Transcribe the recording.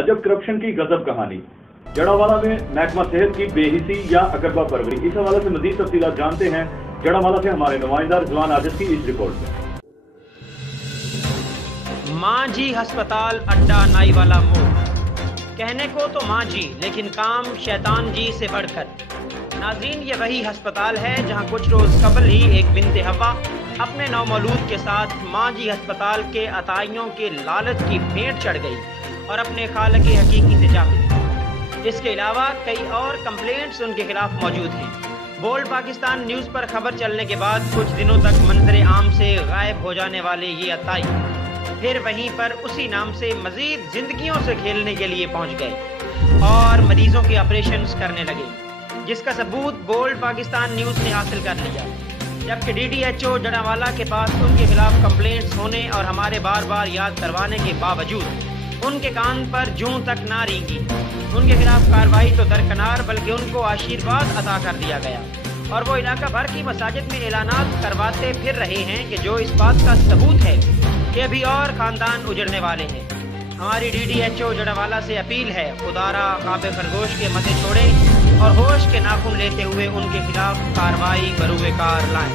अजब करप्शन की गजब कहानी। जड़ावाला में महकमा सेहत की बेहिसी या अकरबा परवरी। इस हवाले से मजीद तफसीलात जानते हैं जड़ावाला से हमारे नुमाइंदा रिजवान आजिज की इस रिपोर्ट में। माँ जी अस्पताल अड्डा नाई वाला मोड़। कहने को तो माँ जी, लेकिन काम शैतान जी से बढ़कर। नाज़रीन, ये वही अस्पताल है जहाँ कुछ रोज कबल ही एक बिन्ते हवा अपने नौमौलूद के साथ माँ जी अस्पताल के अताइयों के लालच की भेंट चढ़ गई और अपने खालिक हकीकी से जा मिली। इसके अलावा कई और कंप्लेंट्स उनके खिलाफ मौजूद हैं। बोल्ड पाकिस्तान न्यूज़ पर खबर चलने के बाद कुछ दिनों तक मंजर आम से गायब हो जाने वाले ये अताई फिर वहीं पर उसी नाम से मजीद जिंदगियों से खेलने के लिए पहुंच गए और मरीजों के ऑपरेशंस करने लगे, जिसका सबूत बोल्ड पाकिस्तान न्यूज़ ने हासिल कर लिया। जबकि DDHO जड़ावाला के पास उनके खिलाफ कंप्लेंट्स होने और हमारे बार बार याद करवाने के बावजूद उनके कान पर जूं तक ना रेंगी। उनके खिलाफ कार्रवाई तो दरकिनार बल्कि उनको आशीर्वाद अता कर दिया गया और वो इलाका भर की मसाजिद में ऐलानात करवाते फिर रहे हैं कि जो इस बात का सबूत है कि अभी और खानदान उजड़ने वाले हैं। हमारी DDHO जड़ावाला से अपील है, खुदारा काबे खरगोश के मते छोड़ें और होश के नाखून लेते हुए उनके खिलाफ कार्रवाई बरूए कार लाएं।